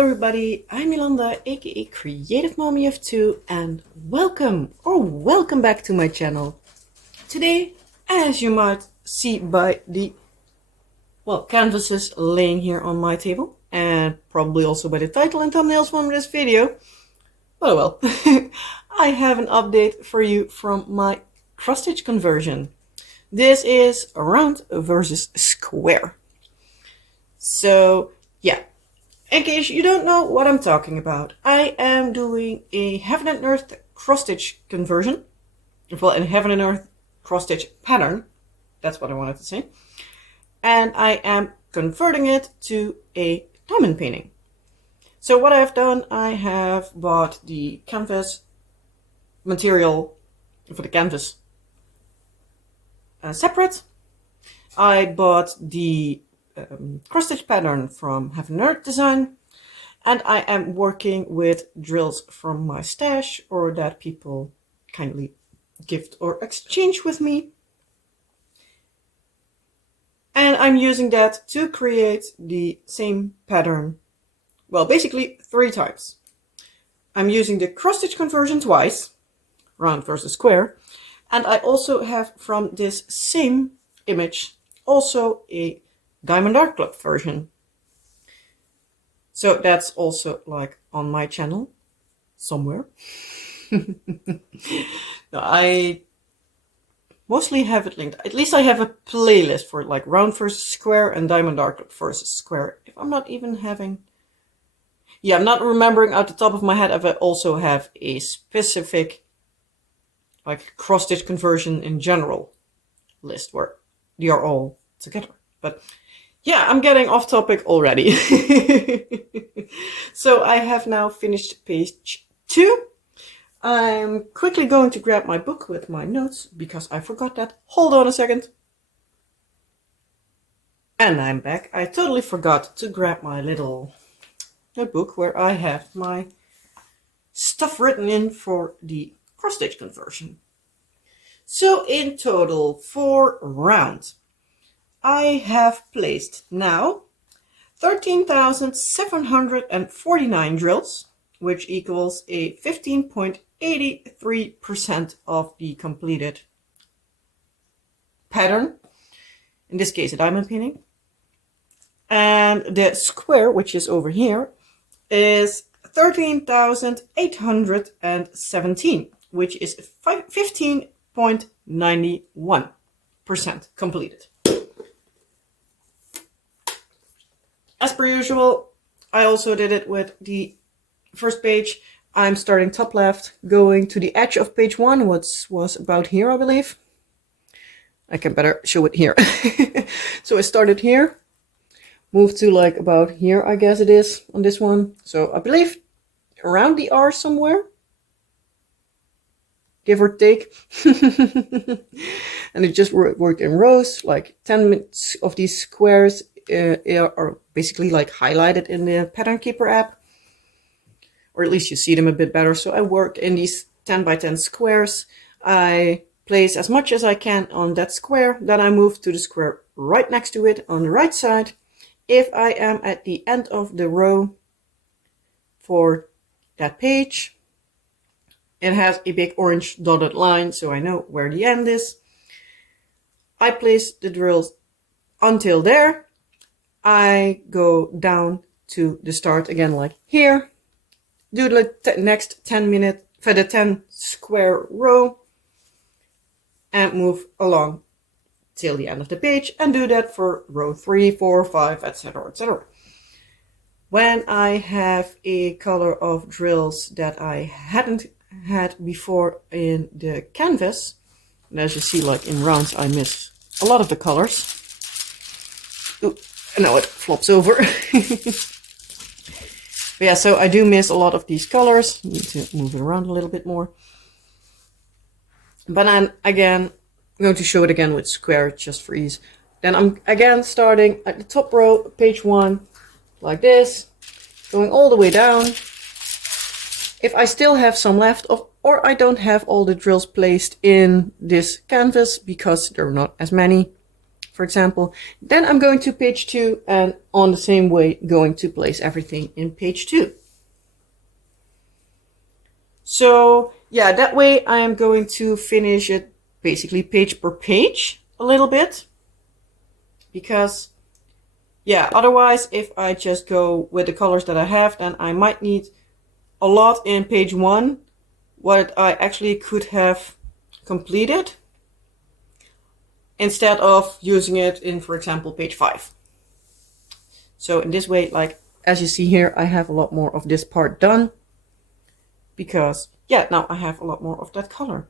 everybody, I'm Yolanda, aka Creative Mommy of Two, and welcome back to my channel. Today, as you might see by the canvases laying here on my table, and probably also by the title and thumbnails from this video, I have an update for you from my cross-stitch conversion. This is round versus square. So yeah, in case you don't know what I'm talking about, I am doing a heaven and earth cross-stitch conversion. Well, a heaven and earth cross-stitch pattern. That's what I wanted to say. And I am converting it to a diamond painting. So what I've done, I have bought the canvas material for the canvas separate. I bought the cross-stitch pattern from Heaven and Earth Design, and I am working with drills from my stash, or that people kindly gift or exchange with me, and I'm using that to create the same pattern, well, basically 3 times. I'm using the cross-stitch conversion twice, round versus square, and I also have from this same image also a Diamond Art Club version. So that's also like on my channel somewhere. No, I mostly have it linked. At least I have a playlist for like round versus square and Diamond Art Club versus square. If I'm not even having... Yeah, I'm not remembering out the top of my head if I also have a specific like cross-stitch conversion in general list where they are all together. But yeah, I'm getting off topic already. So I have now finished page 2. I'm quickly going to grab my book with my notes because I forgot that. Hold on a second. And I'm back. I totally forgot to grab my little notebook where I have my stuff written in for the cross-stitch conversion. So in total for round, I have placed now 13,749 drills, which equals a 15.83% of the completed pattern, in this case a diamond painting. And the square, which is over here, is 13,817, which is 15.91% completed. As per usual, I also did it with the first page. I'm starting top left, going to the edge of page 1, which was about here, I believe. I can better show it here. So I started here, moved to like about here, I guess it is, on this one. So I believe around the R somewhere, give or take. And it just worked in rows, like 10 minutes of these squares are basically like highlighted in the Pattern Keeper app, or at least you see them a bit better. So I work in these 10 by 10 squares. I place as much as I can on that square, then I move to the square right next to it on the right side. If I am at the end of the row for that page, it has a big orange dotted line, so I know where the end is. I place the drills until there. I go down to the start again, like here. Do the next 10 minutes for the 10 square row and move along till the end of the page, and do that for row 3, 4, 5, etc., etc. When I have a color of drills that I hadn't had before in the canvas, and as you see, like in rounds, I miss a lot of the colors. Ooh. Now it flops over. But yeah, so I do miss a lot of these colors. Need to move it around a little bit more. But I'm again going to show it again with square just for ease. Then I'm again starting at the top row, page 1, like this, going all the way down. If I still have some left, or I don't have all the drills placed in this canvas because there are not as many for example. Then I'm going to page 2 and on the same way going to place everything in page 2. So yeah, that way I am going to finish it basically page per page a little bit. Because yeah, otherwise if I just go with the colors that I have, then I might need a lot in page 1, what I actually could have completed, instead of using it in, for example, page 5. So in this way, like as you see here, I have a lot more of this part done, because yeah, now I have a lot more of that color.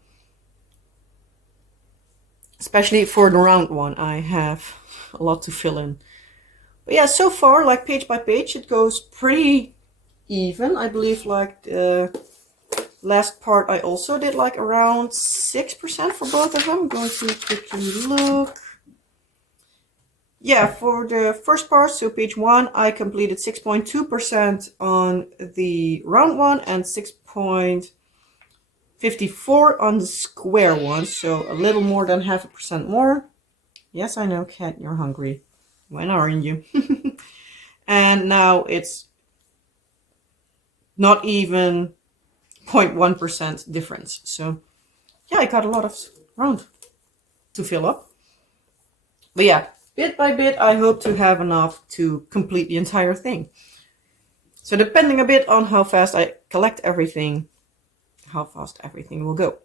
Especially for the round one, I have a lot to fill in. But yeah, so far, like page by page, it goes pretty even. I believe like the last part I also did like around 6% for both of them. I'm going to quickly look. Yeah, for the first part, so page 1, I completed 6.2% on the round one and 6.54 on the square one. So a little more than 0.5% more. Yes, I know, cat, you're hungry. When aren't you? And now it's not even 0.1% difference. So yeah, I got a lot of round to fill up. But yeah, bit by bit, I hope to have enough to complete the entire thing. So depending a bit on how fast I collect everything, how fast everything will go.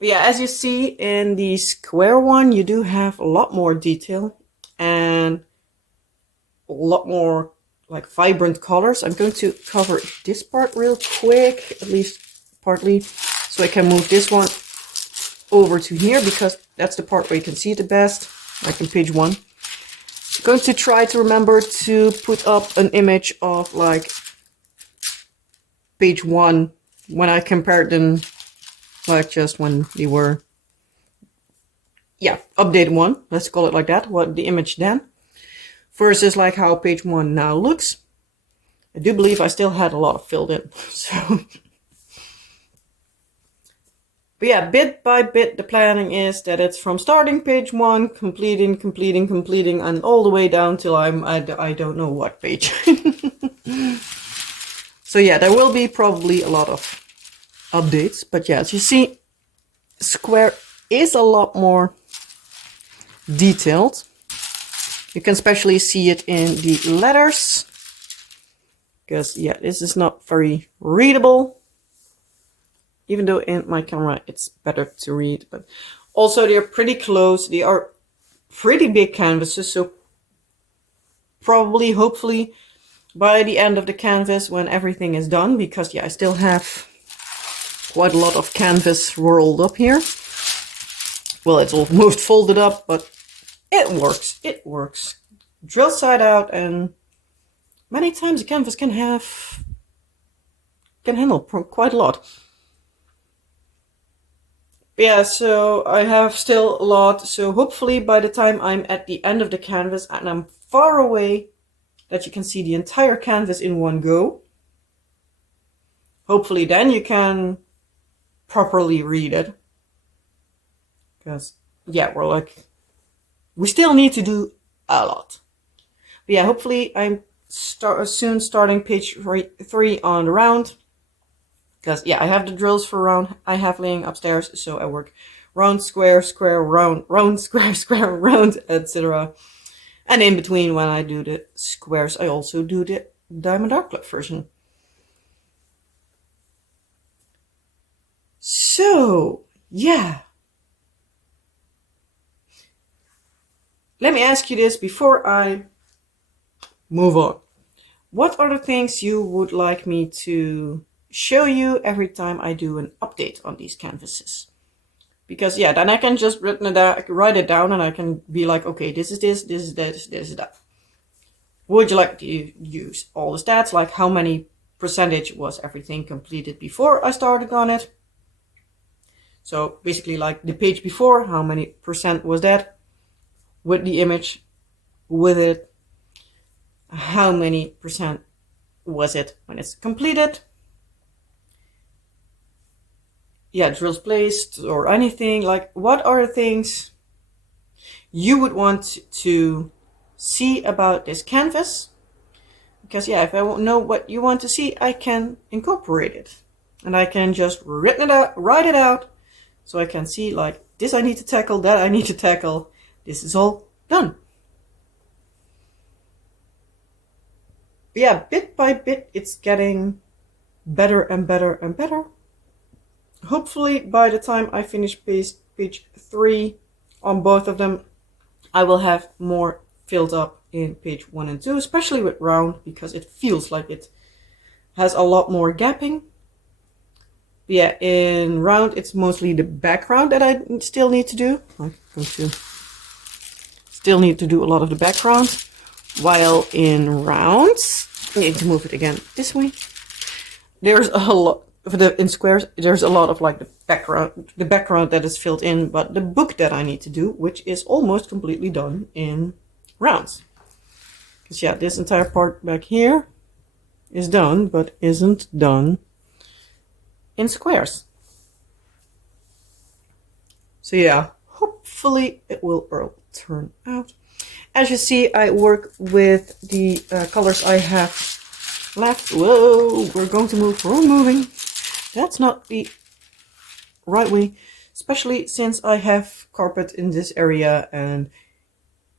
But yeah, as you see in the square one, you do have a lot more detail and a lot more like vibrant colors. I'm going to cover this part real quick, at least partly, so I can move this one over to here, because that's the part where you can see it the best, like in page 1. I'm going to try to remember to put up an image of like page 1 when I compared them, like just when they were, yeah, updated one, let's call it like that, what the image then, versus like how page 1 now looks. I do believe I still had a lot filled in, so. But yeah, bit by bit, the planning is that it's from starting page 1, completing, and all the way down till I don't know what page. So yeah, there will be probably a lot of updates. But yeah, as you see, square is a lot more detailed. You can especially see it in the letters. Because yeah, this is not very readable. Even though in my camera it's better to read, but also they're pretty close. They are pretty big canvases, so probably, hopefully, by the end of the canvas when everything is done, because yeah, I still have quite a lot of canvas rolled up here. Well, it's almost folded up, but it works. It works. Drill side out, and many times the canvas can handle quite a lot. Yeah, so I have still a lot, so hopefully by the time I'm at the end of the canvas and I'm far away, that you can see the entire canvas in one go. Hopefully then you can properly read it. Because, yeah, we still need to do a lot. But yeah, hopefully I'm soon starting page 3 on the round. Because, yeah, I have the drills for round I have laying upstairs, so I work round, square, square, round, round, square, square, round, etc. And in between, when I do the squares, I also do the Diamond Art Club version. So, yeah. Let me ask you this before I move on. What are the things you would like me to show you every time I do an update on these canvases? Because yeah, then I can just write it down and I can be like, okay, this is this, this is that, this is that. Would you like to use all the stats, like how many percentage was everything completed before I started on it? So basically like the page before, how many percent was that with the image, with it? How many percent was it when it's completed? Yeah, drills placed or anything. Like, what are the things you would want to see about this canvas. Because yeah, if I won't know what you want to see, I can incorporate it. And I can just write it out, so I can see like, this I need to tackle, that I need to tackle. This is all done. But yeah, bit by bit, it's getting better and better and better. Hopefully by the time I finish page 3 on both of them, I will have more filled up in page 1 and 2, especially with round, because it feels like it has a lot more gapping. But yeah, in round, it's mostly the background that I still need to do. I'm going to still need to do a lot of the background. While in rounds, I need to move it again this way. There's a lot in squares. There's a lot of like the background that is filled in, but the book that I need to do, which is almost completely done in rounds. Because yeah, this entire part back here is done, but isn't done in squares. So yeah, hopefully it will turn out. As you see, I work with the colors I have left. Whoa, we're going to move. We're moving. That's not the right way, especially since I have carpet in this area. And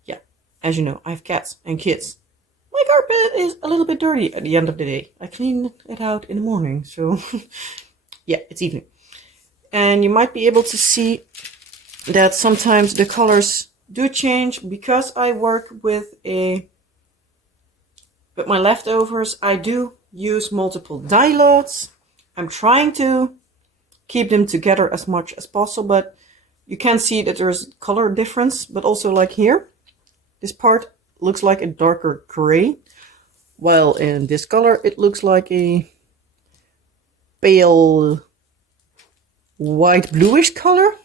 yeah, as you know, I have cats and kids. My carpet is a little bit dirty at the end of the day. I clean it out in the morning, so yeah, it's evening. And you might be able to see that sometimes the colors do change because I work with my leftovers. I do use multiple dye lots. I'm trying to keep them together as much as possible, but you can see that there's color difference. But also like here, this part looks like a darker gray, while in this color it looks like a pale white bluish color.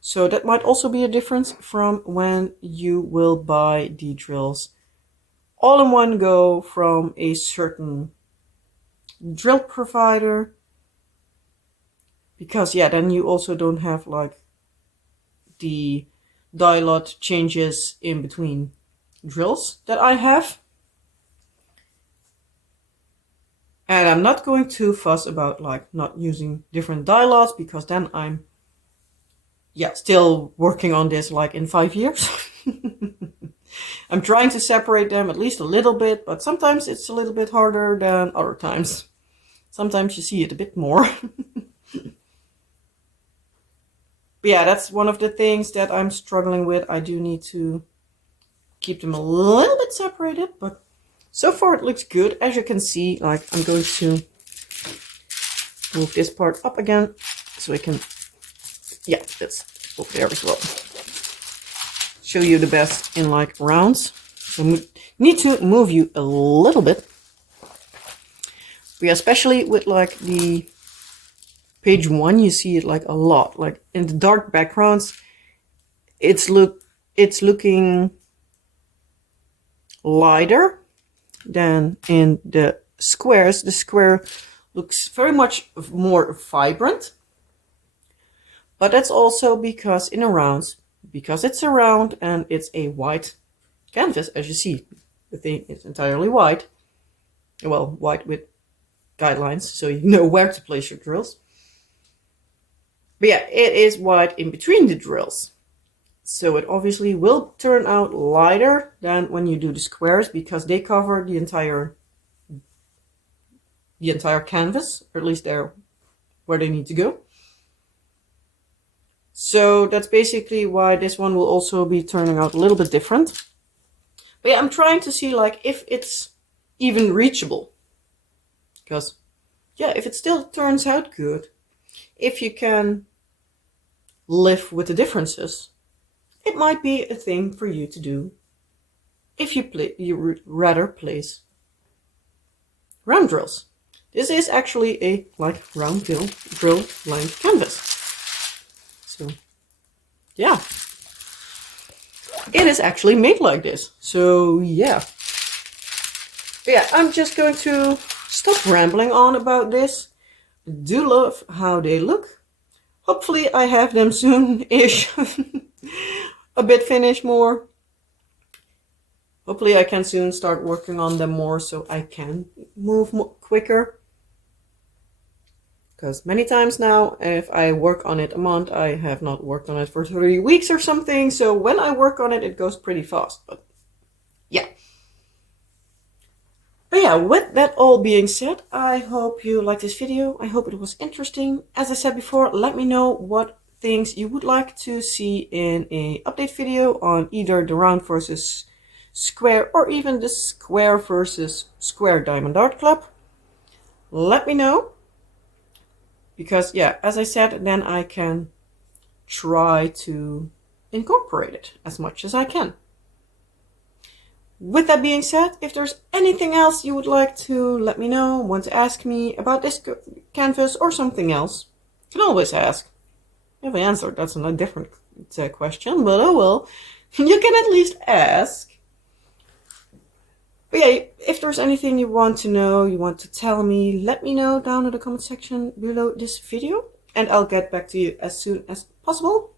So that might also be a difference from when you will buy the drills all in one go from a certain drill provider. Because yeah, then you also don't have like the dye lot changes in between drills that I have. And I'm not going to fuss about like not using different dye lots, because then I'm still working on this like in 5 years. I'm trying to separate them at least a little bit, but sometimes it's a little bit harder than other times. Sometimes you see it a bit more. But yeah, that's one of the things that I'm struggling with. I do need to keep them a little bit separated, but so far it looks good. As you can see, like I'm going to move this part up again so I can, yeah, that's over there as well. Show you the best in like rounds. So need to move you a little bit. But yeah, especially with like the page 1, you see it like a lot. Like in the dark backgrounds, it's looking lighter than in the squares. The square looks very much more vibrant. But that's also because in a round, because it's a round and it's a white canvas, as you see. The thing is entirely white. Well, white with guidelines, so you know where to place your drills. But yeah, it is white in between the drills. So it obviously will turn out lighter than when you do the squares, because they cover the entire canvas, or at least they're where they need to go. So that's basically why this one will also be turning out a little bit different. But yeah, I'm trying to see like if it's even reachable. Because yeah, if it still turns out good, if you can live with the differences, it might be a thing for you to do if you rather place round drills. This is actually a like round drill length canvas. So yeah, it is actually made like this. So yeah. But yeah, I'm just going to stop rambling on about this. I do love how they look. Hopefully I have them soon-ish. a bit finished more. Hopefully I can soon start working on them more so I can move quicker. Because many times now, if I work on it a month, I have not worked on it for 3 weeks or something. So when I work on it, it goes pretty fast. But yeah. But yeah, with that all being said, I hope you liked this video. I hope it was interesting. As I said before, let me know what things you would like to see in a update video on either the round versus square or even the square versus square diamond art club. Let me know, because yeah, as I said, then I can try to incorporate it as much as I can. With that being said, if there's anything else you would like to let me know, want to ask me about this canvas or something else, you can always ask. If I answered, that's a different question, but oh well. You can at least ask. But yeah, if there's anything you want to know, you want to tell me, let me know down in the comment section below this video, and I'll get back to you as soon as possible.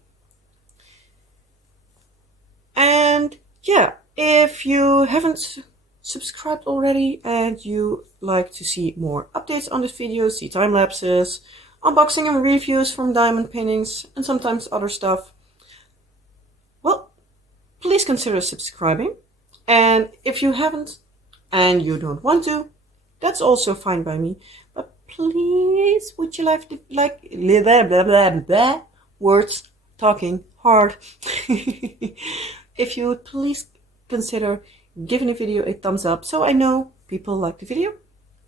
And yeah, if you haven't subscribed already and you like to see more updates on this video, see time lapses, unboxing and reviews from diamond paintings, and sometimes other stuff, well, please consider subscribing. And if you haven't and you don't want to, that's also fine by me. But please, would you like to, blah, blah, blah, blah, words talking hard. If you would please consider giving the video a thumbs up so I know people like the video,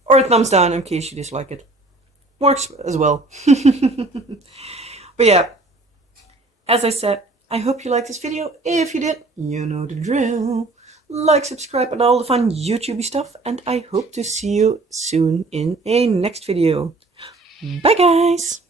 or a thumbs down in case you dislike it. Works as well. But yeah, as I said, I hope you liked this video. If you did, you know the drill. Like, subscribe, and all the fun YouTubey stuff. And I hope to see you soon in a next video. Bye guys!